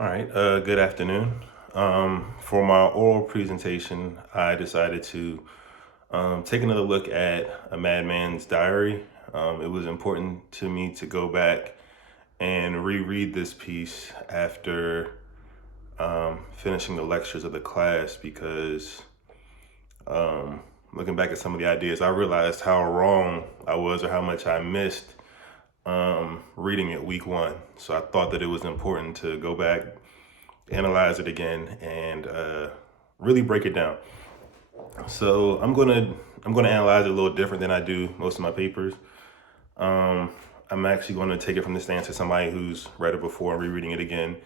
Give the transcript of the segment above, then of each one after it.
All right, good afternoon. For my oral presentation, I decided to take another look at A Madman's Diary. It was important to me to go back and reread this piece after finishing the lectures of the class because looking back at some of the ideas, I realized how wrong I was or how much I missed reading it week one. So I thought that it was important to go back, analyze it again, and really break it down. So I'm gonna analyze it a little different than I do most of my papers. Um, I'm actually going to take it from the stance of somebody who's read it before and rereading it again,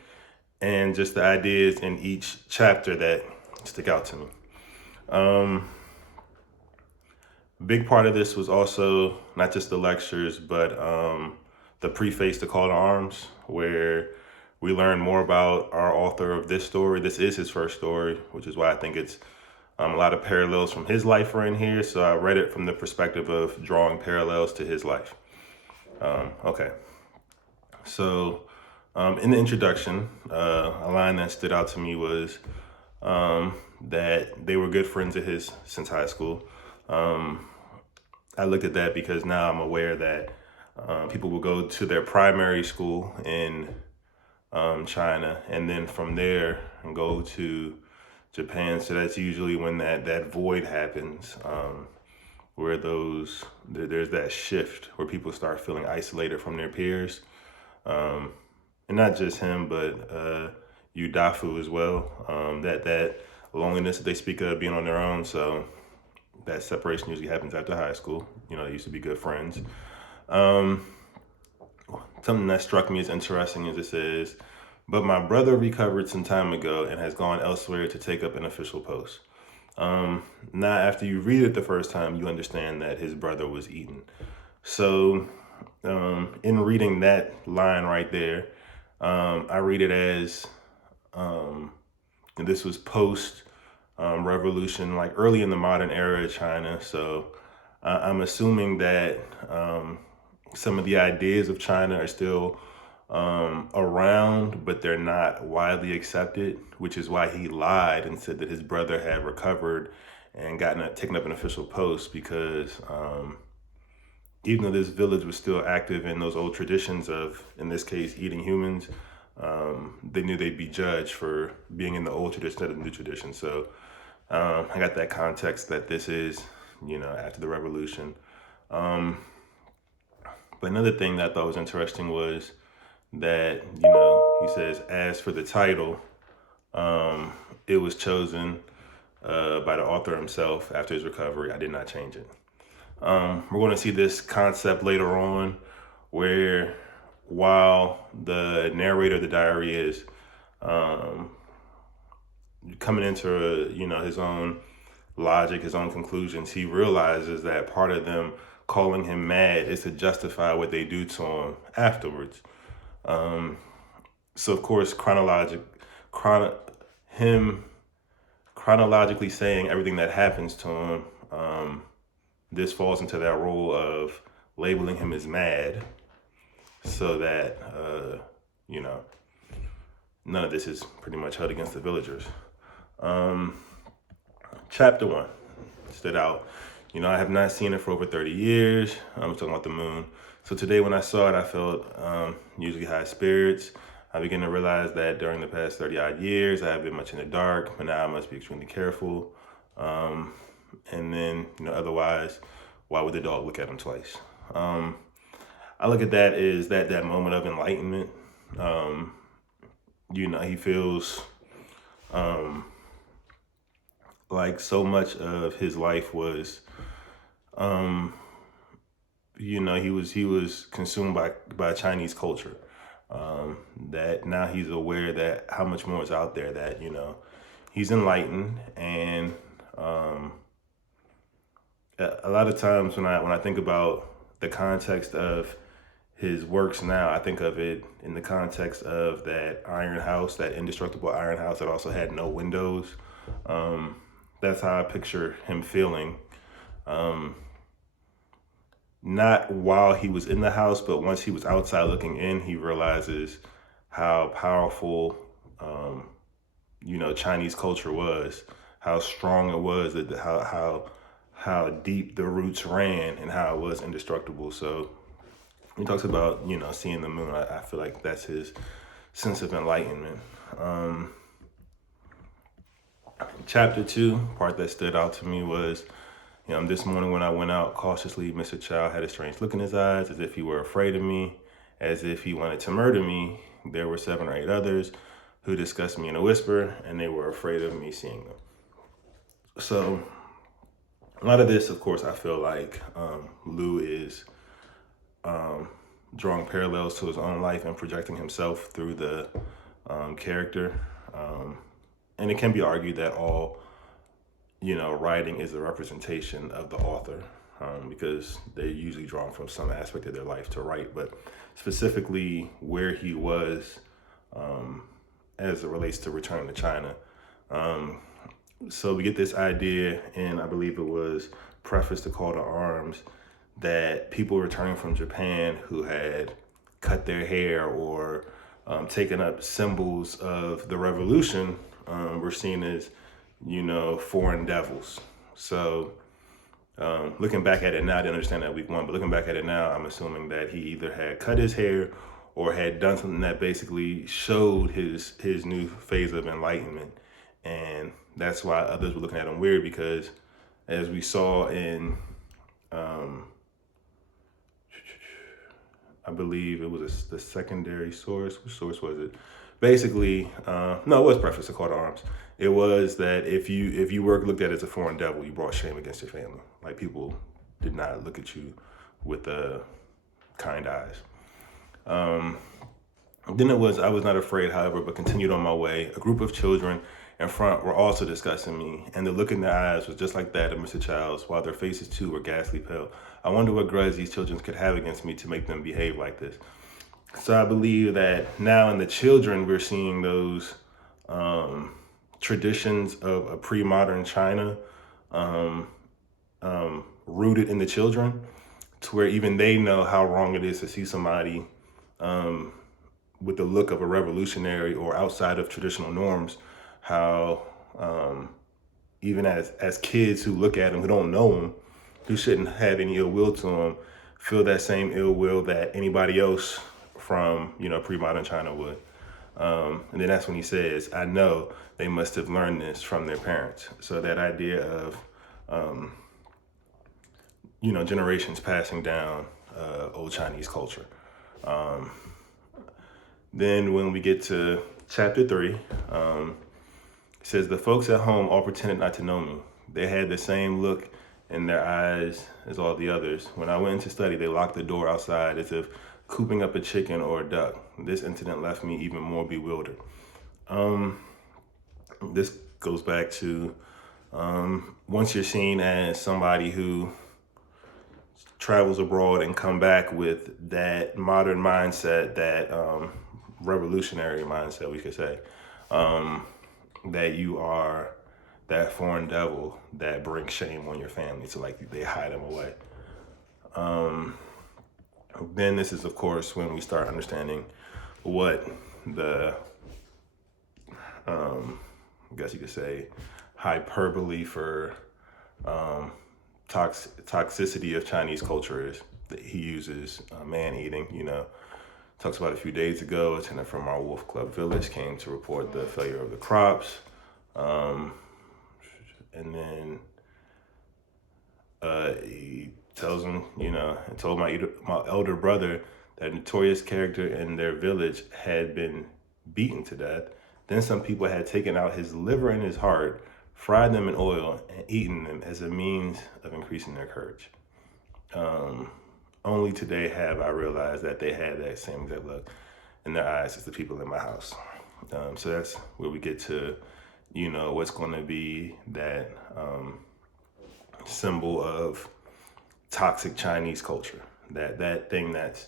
and just the ideas in each chapter that stick out to me. Um, Big part of this was also not just the lectures, but the preface to Call to Arms, where we learn more about our author of this story. This is his first story, which is why I think it's a lot of parallels from his life are in here. So I read it from the perspective of drawing parallels to his life. Okay, so in the introduction, a line that stood out to me was that they were good friends of his since high school. Um, I looked at that because now I'm aware that people will go to their primary school in China and then from there and go to Japan. So that's usually when that void happens, where there's that shift where people start feeling isolated from their peers, and not just him, but Yudafu as well. That loneliness that they speak of being on their own. So that separation usually happens after high school. They used to be good friends. Um, Something that struck me as interesting is it says, but my brother recovered some time ago and has gone elsewhere to take up an official post. Now, after you read it the first time, you understand that his brother was eaten. So, in reading that line right there, I read it as this was post revolution, like early in the modern era of China. So, I'm assuming that some of the ideas of China are still around, but they're not widely accepted, which is why he lied and said that his brother had recovered and taken up an official post because even though this village was still active in those old traditions of, in this case, eating humans, they knew they'd be judged for being in the old tradition instead of the new tradition. So I got that context that this is, after the revolution. Um, but another thing that I thought was interesting was that, he says, as for the title, it was chosen by the author himself after his recovery. I did not change it. We're going to see this concept later on where while the narrator of the diary is um, coming into, his own logic, his own conclusions, he realizes that part of them calling him mad is to justify what they do to him afterwards. So of course, chrono, him chronologically saying everything that happens to him, this falls into that role of labeling him as mad, so that you know none of this is pretty much held against the villagers. Um, Chapter one stood out. I have not seen it for over 30 years. I'm talking about the moon. So today when I saw it, I felt usually high spirits. I began to realize that during the past 30 odd years, I have been much in the dark, but now I must be extremely careful. And then, otherwise, why would the dog look at him twice? I look at that as that moment of enlightenment. He feels like so much of his life was he was consumed by Chinese culture. That now he's aware that how much more is out there. That he's enlightened, and a lot of times when I think about the context of his works now, I think of it in the context of that iron house, that indestructible iron house that also had no windows. Um, that's how I picture him feeling. Um, Not while he was in the house, but once he was outside looking in, he realizes how powerful Chinese culture was, how strong it was, that how deep the roots ran, and how it was indestructible. So he talks about seeing the moon. I feel like that's his sense of enlightenment. Chapter 2, part that stood out to me was, this morning when I went out cautiously, Mr. Chow had a strange look in his eyes, as if he were afraid of me, as if he wanted to murder me. There were 7 or 8 others who discussed me in a whisper, and they were afraid of me seeing them. So a lot of this, of course, I feel like Liu is drawing parallels to his own life and projecting himself through the character. And it can be argued that all, writing is a representation of the author, because they're usually drawn from some aspect of their life to write, but specifically where he was as it relates to returning to China. So we get this idea, and I believe it was preface to Call to Arms, that people returning from Japan who had cut their hair or taken up symbols of the revolution were seen as, foreign devils. So looking back at it now, I didn't understand that week 1, but looking back at it now, I'm assuming that he either had cut his hair or had done something that basically showed his new phase of enlightenment. And that's why others were looking at him weird, because as we saw in, I believe it was the secondary source. Which source was it? Basically, no, it was preface to Call to Arms. It was that if you were looked at as a foreign devil, you brought shame against your family. Like, people did not look at you with kind eyes. Then it was, I was not afraid, however, but continued on my way. A group of children in front were also discussing me, and the look in their eyes was just like that of Mr. Child's, while their faces too were ghastly pale. I wonder what grudge these children could have against me to make them behave like this. So I believe that now in the children, we're seeing those traditions of a pre-modern China rooted in the children, to where even they know how wrong it is to see somebody with the look of a revolutionary or outside of traditional norms. How even as kids who look at them, who don't know them, who shouldn't have any ill will to them, feel that same ill will that anybody else from pre-modern China would. And then that's when he says, I know they must have learned this from their parents. So that idea of generations passing down old Chinese culture. Then when we get to chapter 3, it says, the folks at home all pretended not to know me. They had the same look in their eyes as all the others. When I went into study, they locked the door outside as if cooping up a chicken or a duck. This incident left me even more bewildered. This goes back to once you're seen as somebody who travels abroad and come back with that modern mindset, that revolutionary mindset, we could say, that you are that foreign devil that brings shame on your family. So like they hide them away. Then this is, of course, when we start understanding what the, I guess you could say, hyperbole for toxicity of Chinese culture is that he uses man-eating. Talks about a few days ago, a tenant from our Wolf Club village came to report the failure of the crops. And then he tells him, and told my elder brother that a notorious character in their village had been beaten to death. Then some people had taken out his liver and his heart, fried them in oil, and eaten them as a means of increasing their courage. Only today have I realized that they had that same exact look in their eyes as the people in my house. So that's where we get to, what's going to be that symbol of toxic Chinese culture, that thing that's,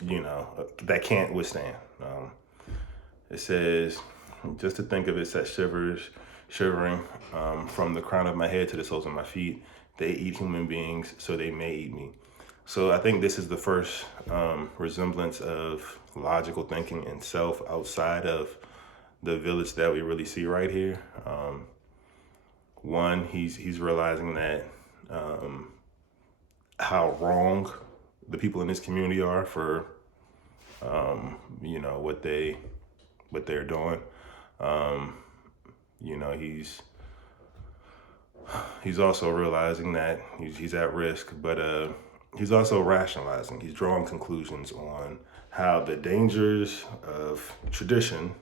that can't withstand. It says, just to think of it, set shivering from the crown of my head to the soles of my feet. They eat human beings, so they may eat me. So I think this is the first resemblance of logical thinking and self outside of the village that we really see right here. One, he's realizing that how wrong the people in this community are for what they're doing. You know, he's also realizing that he's at risk, but he's also rationalizing. He's drawing conclusions on how the dangers of tradition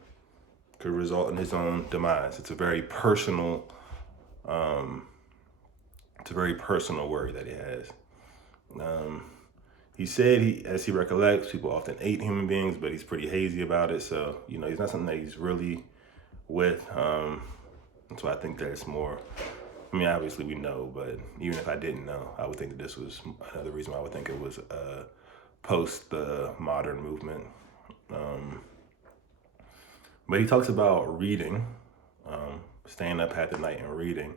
could result in his own demise. It's a very personal worry that he has. He said as he recollects, people often ate human beings, but he's pretty hazy about it. So, you know, he's not something that he's really with. So I think there's more. I mean, obviously we know, but even if I didn't know, I would think that this was another reason why I would think it was post the modern movement. But he talks about reading, staying up half the night and reading.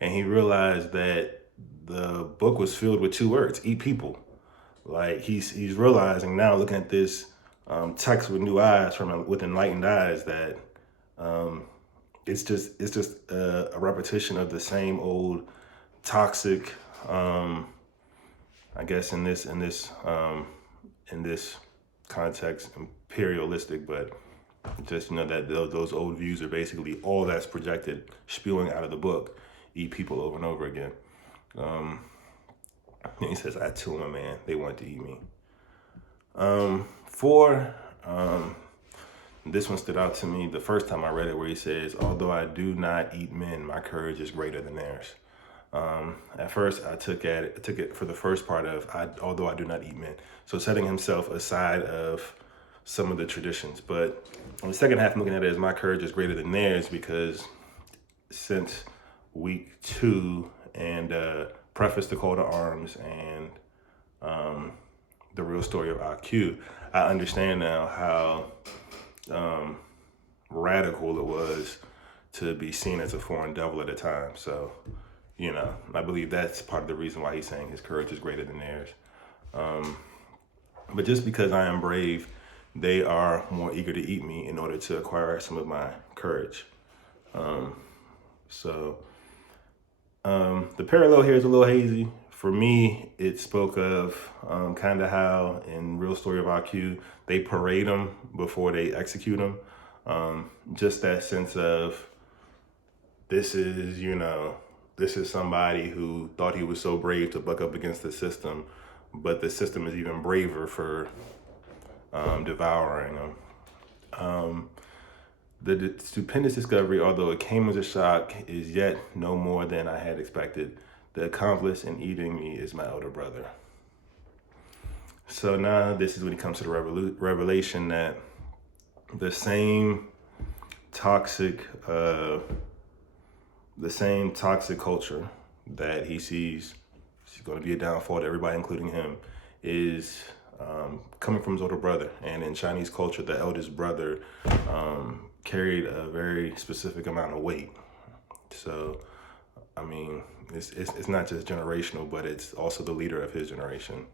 And he realized that the book was filled with two words: eat people. Like he's realizing now, looking at this text with new eyes, with enlightened eyes, that it's just a repetition of the same old toxic, I guess in this context, imperialistic, but just, you know, that those old views are basically all that's projected, spewing out of the book: eat people over and over again. And he says, I told my man, they wanted to eat me. This one stood out to me the first time I read it, where he says, although I do not eat men, my courage is greater than theirs. At first, I took it for the first part of, although I do not eat men. So setting himself aside of some of the traditions. But in the second half, I'm looking at it as my courage is greater than theirs, because since week 2 and preface the Call to Arms and the real story of AQ, I understand now how radical it was to be seen as a foreign devil at a time. So, you know, I believe that's part of the reason why he's saying his courage is greater than theirs. But just because I am brave, they are more eager to eat me in order to acquire some of my courage. The parallel here is a little hazy. For me, it spoke of kind of how in Real Story of AQ, they parade them before they execute them. Just that sense of, this is somebody who thought he was so brave to buck up against the system, but the system is even braver for devouring them. The stupendous discovery, although it came as a shock, is yet no more than I had expected. The accomplice in eating me is my elder brother. So now this is when it comes to the revelation that the same toxic culture that he sees is going to be a downfall to everybody, including him, is coming from his older brother. And in Chinese culture, the eldest brother carried a very specific amount of weight. So, I mean, it's not just generational, but it's also the leader of his generation.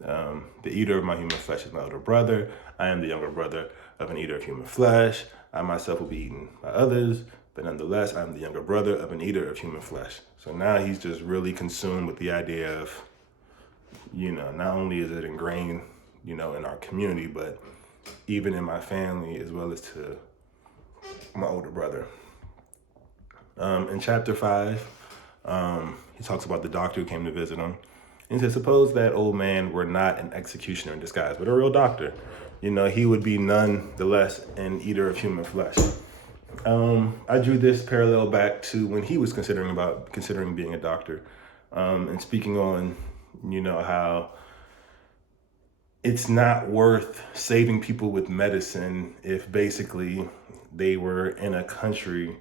The eater of my human flesh is my older brother. I am the younger brother of an eater of human flesh. I myself will be eaten by others, but nonetheless, I'm the younger brother of an eater of human flesh. So now he's just really consumed with the idea of, you know, not only is it ingrained, you know, in our community, but even in my family, as well as to my older brother. In chapter 5, he talks about the doctor who came to visit him. And he says, suppose that old man were not an executioner in disguise, but a real doctor. You know, he would be nonetheless an eater of human flesh. I drew this parallel back to when he was considering being a doctor, and speaking on, you know, how it's not worth saving people with medicine if basically they were in a country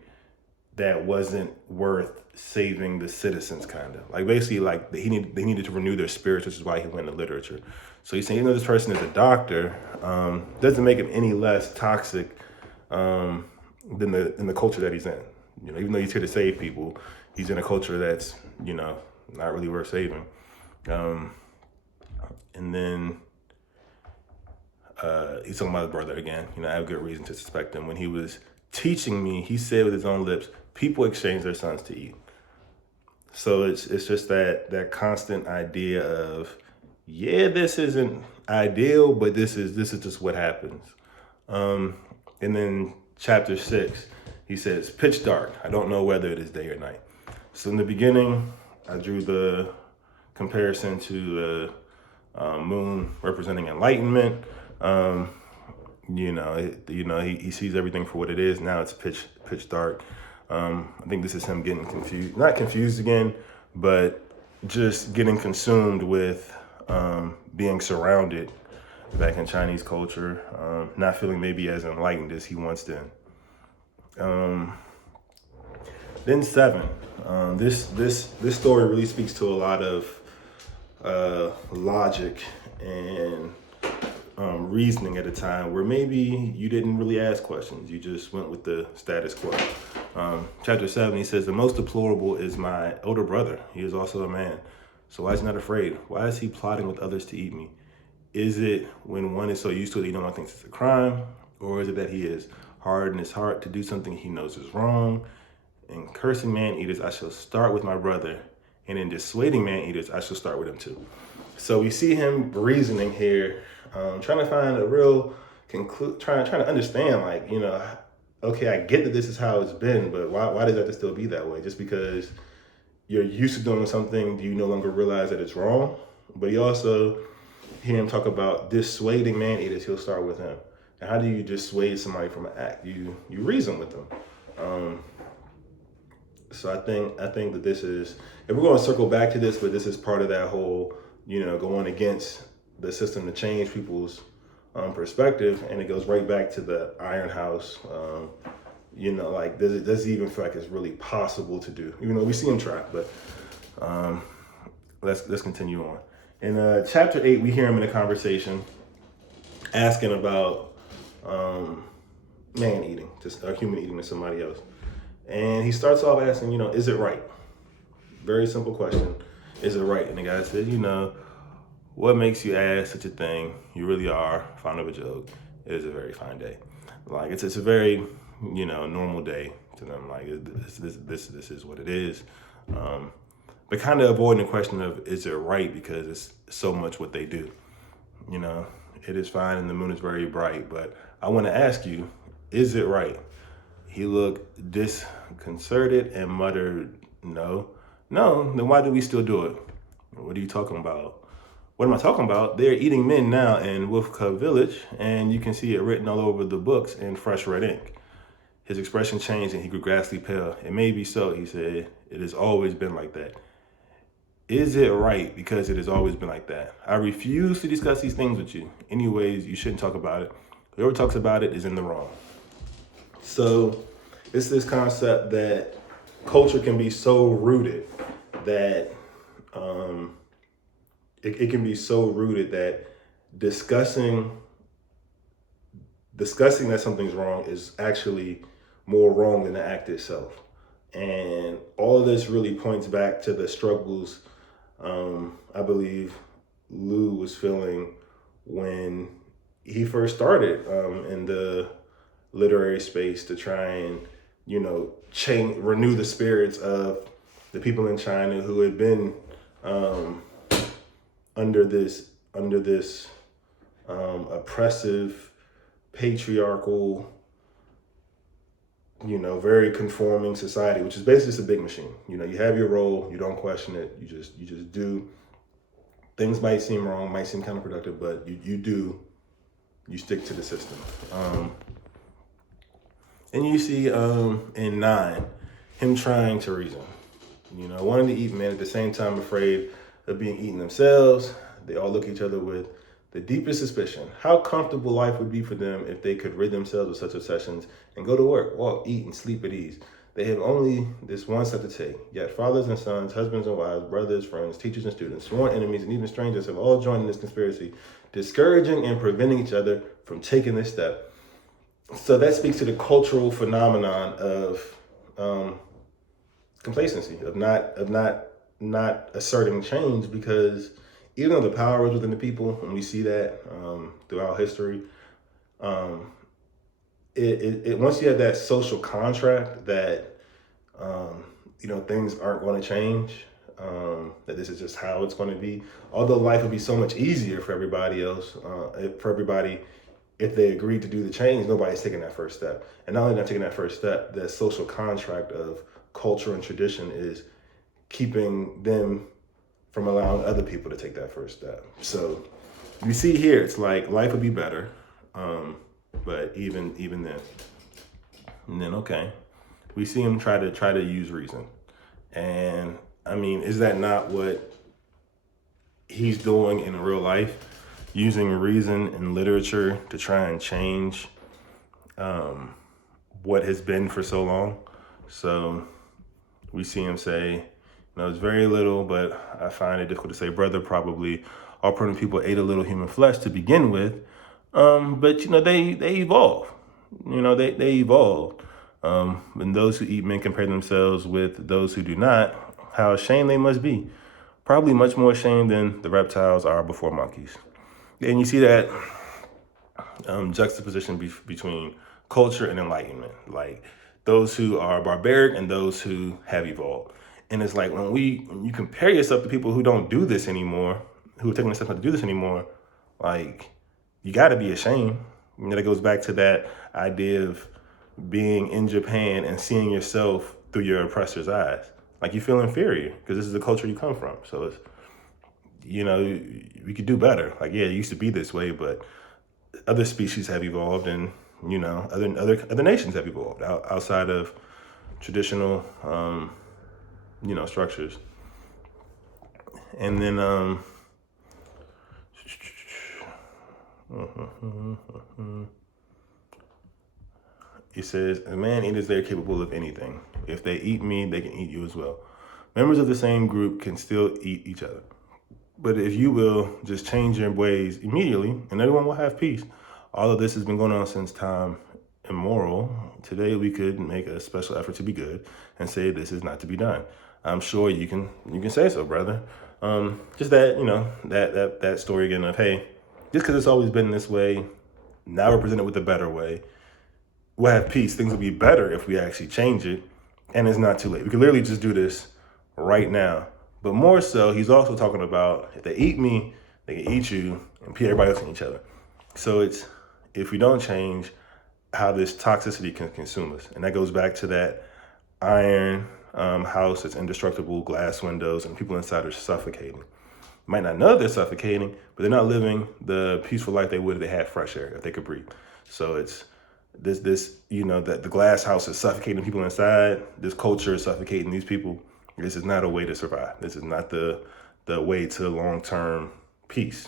that wasn't worth saving the citizens, kind of. Like, basically, like, they needed to renew their spirits, which is why he went into literature. So he's saying, even though this person is a doctor, doesn't make him any less toxic than the culture that he's in. You know, even though he's here to save people, he's in a culture that's, you know, not really worth saving. And then he's talking about his brother again. You know, I have good reason to suspect him. When he was teaching me, he said with his own lips, people exchange their sons to eat. So it's just that constant idea of, yeah, this isn't ideal, but this is just what happens. And then chapter 6, he says, pitch dark. I don't know whether it is day or night. So in the beginning, I drew the comparison to the moon representing enlightenment. He sees everything for what it is. Now it's pitch dark. I think this is him getting confused, not confused again, but just getting consumed with being surrounded back in Chinese culture, not feeling maybe as enlightened as he once did. Then 7. This story really speaks to a lot of logic and reasoning at a time where maybe you didn't really ask questions. You just went with the status quo. Chapter 7, he says, the most deplorable is my older brother. He is also a man. So why is he not afraid? Why is he plotting with others to eat me? Is it when one is so used to it, he no longer thinks it's a crime? Or is it that he is hard in his heart to do something he knows is wrong? In cursing man-eaters, I shall start with my brother. And in dissuading man-eaters, I shall start with him too. So we see him reasoning here, trying to find a real trying to understand, okay, I get that this is how it's been, but why does that still be that way? Just because you're used to doing something, do you no longer realize that it's wrong? But you also hear him talk about dissuading man-eaters, he'll start with him. And how do you dissuade somebody from an act? You reason with them. So I think that this is, if we're going to circle back to this, but this is part of that whole, going against the system to change people's perspective, and it goes right back to the Iron House. Does it even feel like it's really possible to do? Even though we see him try, but let's continue on. In chapter 8, we hear him in a conversation asking about man eating, just a human eating to somebody else. And he starts off asking, is it right? Very simple question. Is it right? And the guy said, what makes you ask such a thing? You really are fond of a joke. It is a very fine day. Like it's a very, normal day to them. Like this is what it is. But kind of avoiding the question of, is it right? Because it's so much what they do. It is fine and the moon is very bright, but I want to ask you, is it right? He looked disconcerted and muttered, no, then why do we still do it? What are you talking about? What am I talking about? They're eating men now in Wolf Cub Village, and you can see it written all over the books in fresh red ink. His expression changed and he grew ghastly pale. It may be so, he said. It has always been like that. Is it right because it has always been like that? I refuse to discuss these things with you. Anyways, you shouldn't talk about it. Whoever talks about it is in the wrong. So it's this concept that culture can be so rooted that it can be so rooted that discussing that something's wrong is actually more wrong than the act itself. And all of this really points back to the struggles I believe Lou was feeling when he first started in the literary space to try and, renew the spirits of the people in China who had been under this oppressive, patriarchal, very conforming society, which is basically just a big machine. You have your role, you don't question it, you just do. Things might seem wrong, might seem counterproductive, but you stick to the system. And you see in 9, him trying to reason, wanting to eat men, at the same time afraid of being eaten themselves. They all look at each other with the deepest suspicion. How comfortable life would be for them if they could rid themselves of such obsessions and go to work, walk, eat, and sleep at ease. They have only this one step to take. Yet fathers and sons, husbands and wives, brothers, friends, teachers and students, sworn enemies, and even strangers have all joined in this conspiracy, discouraging and preventing each other from taking this step. So that speaks to the cultural phenomenon of complacency, of not asserting change, because even though the power is within the people, and we see that throughout history, once you have that social contract that things aren't going to change, that this is just how it's going to be. Although life would be so much easier for everybody else, if they agreed to do the change, nobody's taking that first step. And not only not taking that first step, the social contract of culture and tradition is keeping them from allowing other people to take that first step. So you see here, it's like life would be better, but even then, and then okay, we see him try to use reason, and I mean, is that not what he's doing in real life? Using reason in literature to try and change what has been for so long. So we see him say, it's very little, but I find it difficult to say, brother, probably all primitive people ate a little human flesh to begin with. But they evolve. They evolved. And those who eat men compare themselves with those who do not, how ashamed they must be. Probably much more ashamed than the reptiles are before monkeys. And you see that juxtaposition between culture and enlightenment, like those who are barbaric and those who have evolved. And it's like when you compare yourself to people who don't do this anymore, who are taking the steps not to do this anymore, like you got to be ashamed. That goes back to that idea of being in Japan and seeing yourself through your oppressor's eyes. Like you feel inferior because this is the culture you come from. So it's, we could do better. Like, yeah, it used to be this way, but other species have evolved, and other nations have evolved outside of traditional structures. And then he says, a man is very capable of anything. If they eat me, they can eat you as well. Members of the same group can still eat each other. But if you will just change your ways immediately, and everyone will have peace. All of this has been going on since time immemorial. Today we could make a special effort to be good and say this is not to be done. I'm sure you can say so, brother. Just that, that story again of, hey, just because it's always been this way, now we're presented with a better way. We'll have peace. Things will be better if we actually change it, and it's not too late. We can literally just do this right now. But more so, he's also talking about if they eat me, they can eat you, and everybody else and each other. So it's, if we don't change, how this toxicity can consume us. And that goes back to that iron house that's indestructible, glass windows, and people inside are suffocating. Might not know they're suffocating, but they're not living the peaceful life they would if they had fresh air, if they could breathe. So it's this that the glass house is suffocating people inside. This culture is suffocating these people. This is not a way to survive. This is not the way to long-term peace,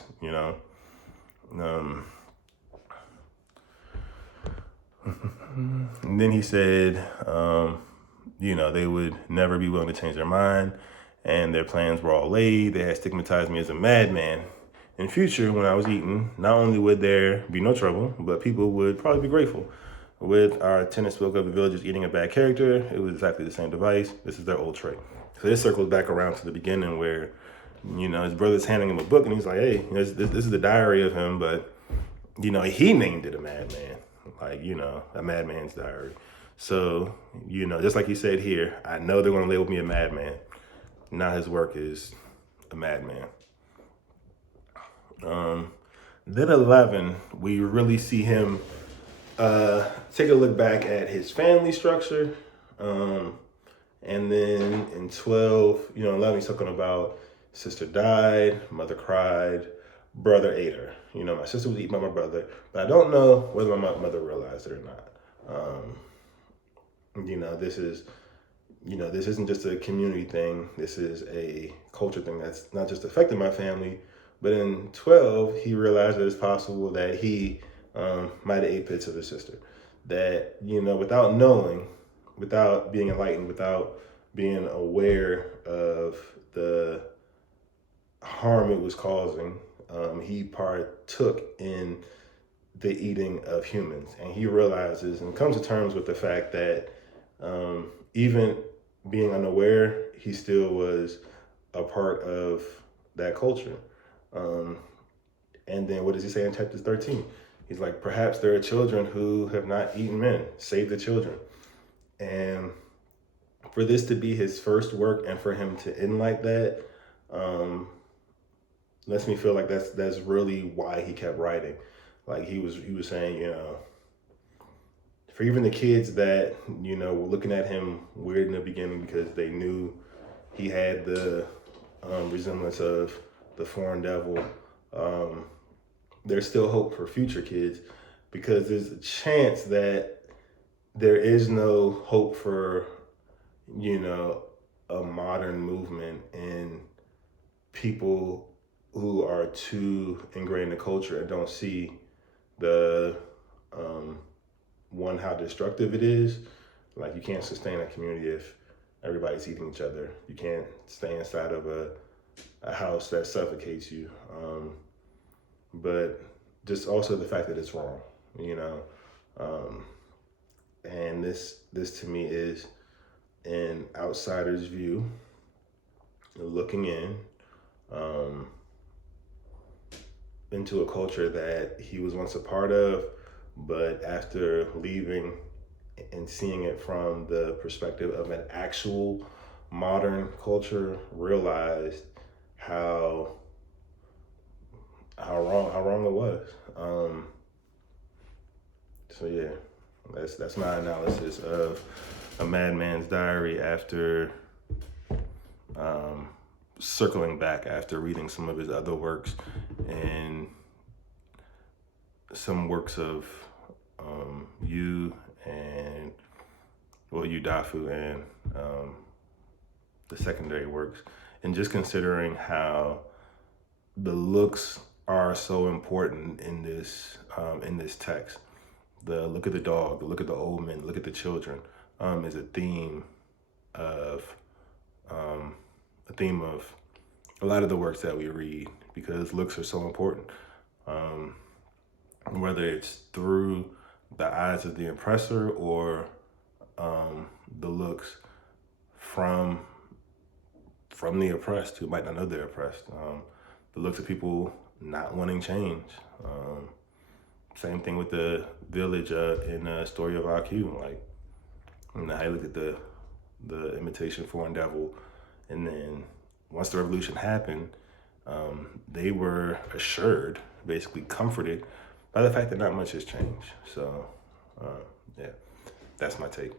And then he said, they would never be willing to change their mind, and their plans were all laid. They had stigmatized me as a madman. In future, when I was eaten, not only would there be no trouble, but people would probably be grateful. With our tenant spoke of the villagers eating a bad character, it was exactly the same device. This is their old trait. So this circles back around to the beginning where, his brother's handing him a book and he's like, hey, this is the diary of him, but, he named it a madman, like, a madman's diary. So, just like he said here, I know they're going to label me a madman. Now his work is a madman. Then 11, we really see him take a look back at his family structure. And then in 12, 11, he's talking about sister died, mother cried, brother ate her. My sister was eaten by my brother, but I don't know whether my mother realized it or not. This isn't just a community thing. This is a culture thing that's not just affecting my family. But in 12, he realized that it's possible that he might have ate bits of his sister. That, without knowing, without being enlightened, without being aware of the harm it was causing, he partook in the eating of humans. And he realizes and comes to terms with the fact that even being unaware, he still was a part of that culture. And then what does he say in chapter 13? He's like, perhaps there are children who have not eaten men. Save the children. And for this to be his first work and for him to end like that, lets me feel like that's really why he kept writing. Like he was saying, for even the kids that, were looking at him weird in the beginning because they knew he had the resemblance of the foreign devil, there's still hope for future kids, because there's a chance that there is no hope for, a modern movement in people who are too ingrained in the culture and don't see the one, how destructive it is. Like, you can't sustain a community if everybody's eating each other. You can't stay inside of a house that suffocates you. But just also the fact that it's wrong, and this to me is an outsider's view, looking in, into a culture that he was once a part of, but after leaving and seeing it from the perspective of an actual modern culture, realized how wrong it was. So yeah, that's my analysis of A Madman's Diary after circling back after reading some of his other works and some works of Yu Dafu and the secondary works, and just considering how the looks are so important in this text. The look at the dog, the look at the old men, look at the children, is a theme of a lot of the works that we read, because looks are so important. Whether it's through the eyes of the oppressor or the looks from the oppressed who might not know they're oppressed. The looks of people not wanting change. Same thing with the village in the story of Aku. Like, how you look at the imitation foreign devil, and then once the revolution happened, they were assured, basically comforted, by the fact that not much has changed. So, yeah, that's my take.